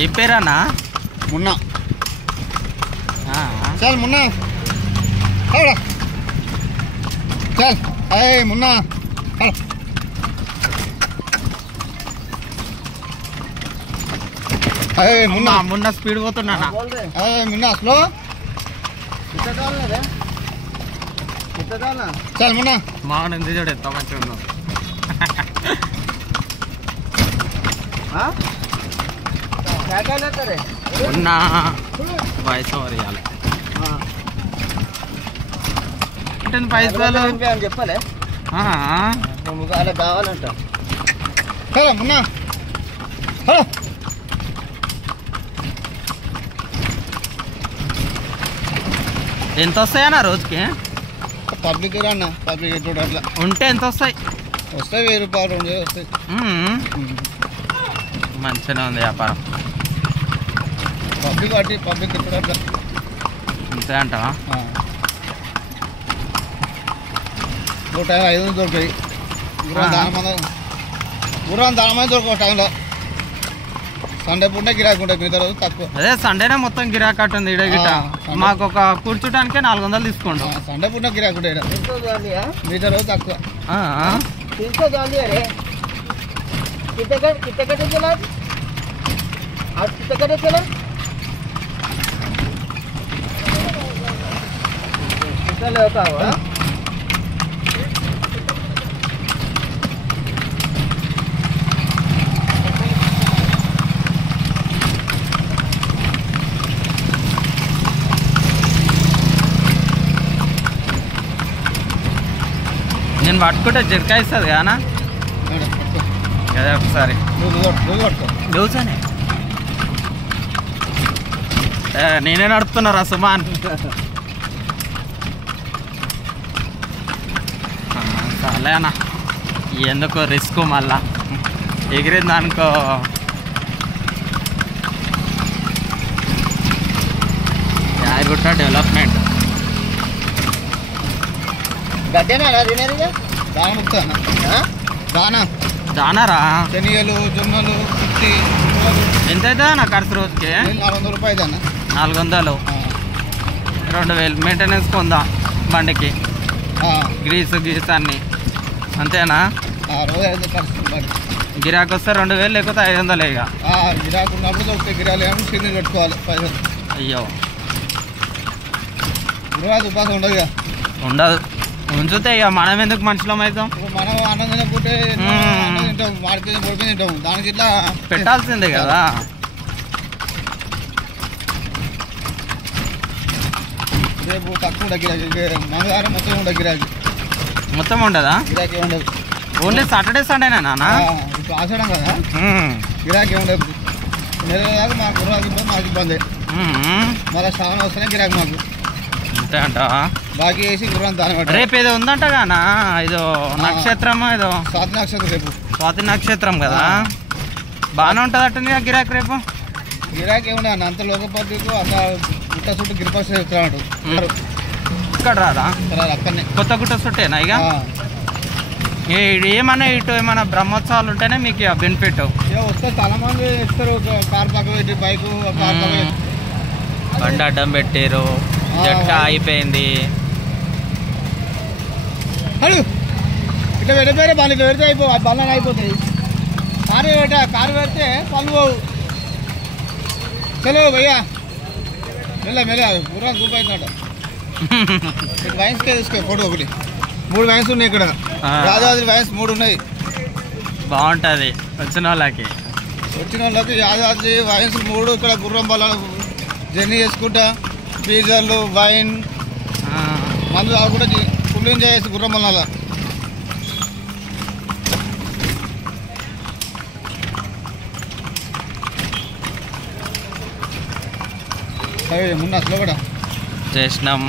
ఏ పేరన్నా? మున్నా. చల్ మున్నా చల్. అయ్యి మున్నా మున్నా మున్నా స్పీడ్ పోతున్నా. మున్నా స్లో. చల్ మున్నా. బాగుంది చూడు ఎంత మంచిగా ఉన్నావు. ఉన్న వయసు వరియాలి అంటే పైసలు చెప్పలే కావాలంట. మున్నా ఎంత వస్తాయన్నా రోజుకి? పబ్లిక్ అన్న పబ్లిక్ అట్లా ఉంటే ఎంత వస్తాయి? వస్తాయి 1000 రూపాయలు 2000 వస్తాయి. మంచిగానే ఉంది వ్యాపారం. పబ్లిక్ అట్టి పబ్లిక్ ఇప్పుడు అట్లా అంతే అంటావా? ఒక టైం 500 దొరుకుతాయి. గుర్రం దానమంది దొరకవు టైంలో. సండే పూట గిరాకీ ఉంటాయి, మిగతా రోజు తక్కువ. అదే సండేనే మొత్తం గిరాకీ ఉంటుంది ఇడ గిట్ట. మాకు ఒక కూర్చోటానికే 400 తీసుకోండి. సండే పూట గిరాకీ ఉంటాయి, మిగతా రోజు తక్కువ. నేను పట్టుకుంటే జర్కా ఇస్తుంది కానా? అదే ఒకసారి చూసానే నేనే నడుపుతున్నారా సుమాన్? సరే అన్న, ఎందుకు రిస్క్ మళ్ళా ఎగిరింది అనుకో. యాదగుట్ట డెవలప్మెంట్ దానారా శనిగలు జొన్నలు ఎంత అవుతుందా నా ఖర్చు రోజుకి? 400 రూపాయలు అన్న. 400 2000 మెయింటెనెన్స్ కొందా బండికి, గ్రీస్ గీస్ అన్ని అంతేనా? గిరాకీ వస్తే 2000 లేకపోతే 500 ఇక. గిరాకు ఉన్నప్పుడు ఒక గిరాలు చిన్న పెట్టుకోవాలి పైసలు. అయ్యో ఉపాసం ఉండదు ఇక. ఉండదు, ఉంచితే ఇక మనం ఎందుకు మనుషులం అవుతాం? మనం అన్నం తినకుంటే తింటాం, మాడిపోయి పొడిపోయి తింటాం. దానికి ఇట్లా పెట్టాల్సిందే కదా. రేపు తక్కువ ఉండదు గిరాకీ, మంగళవారం మొత్తం ఉండదు గిరాకీ. మొత్తం ఉండదా? గిరాకీ ఉండదు, ఓన్లీ సాటర్డే సండేనా నాన్న? ఇప్పుడు ఆషాఢం కదా, గిరాకీ ఉండదు. నెల దాకా మాకు గుర్రాకి ఇబ్బంది, మాకు ఇబ్బంది. మళ్ళీ శ్రావణం వస్తేనే గిరాకీ మాకు. అంతే అంటావా? బాకీ వేసి గుర్రం దాని రేపు ఏదో ఉందంట కానా? ఏదో నక్షత్రం, ఏదో స్వాతి నక్షత్రం. రేపు స్వాతి నక్షత్రం కదా, బాగానే ఉంటుంది అట్ట గిరాకీ రేపు. గిరాకీ ఏమన్నా అంత లోక పద్ధతికి అంత గుట్ట చుట్టూ గిరిపక్ష చెప్తున్నాడు. ఇక్కడ రాదా? అక్కడనే కొత్త గుట్ట చుట్టేనా ఇక? ఏమన్నా ఇటు ఏమన్నా బ్రహ్మోత్సవాలు ఉంటేనే మీకు బెనిఫిట్. వస్తే చాలా మంది ఇస్తారు, కార్ పక్క పెట్టి బైక్ బండి అడ్డం పెట్టారు, జట్ట అయిపోయింది. ఇట్లా పెట్టిపోయారు, బండి పెడితే బల్లలు అయిపోతాయి. కారు పెడితే పనులు పోవు. చలో భయ్యా మెల్ల పూరా గ్రూప్ అవుతుందట. వైన్స్కే తీసుకో ఫోటో ఒకటి. 3 వైన్స్ ఉన్నాయి ఇక్కడ, యాదాద్రి వైన్స్ 3 ఉన్నాయి. బాగుంటుంది వచ్చిన వాళ్ళకి. యాదాద్రి వైన్స్ 3 ఇక్కడ. గుర్రం బల్ల జర్నీ చేసుకుంటా, పీజర్లు, వైన్, మందు తాగకుండా ఫుల్ ఎంజాయ్ చేసి గుర్రం బల్ల. మున్నా అసలు కూడా చేసినాం.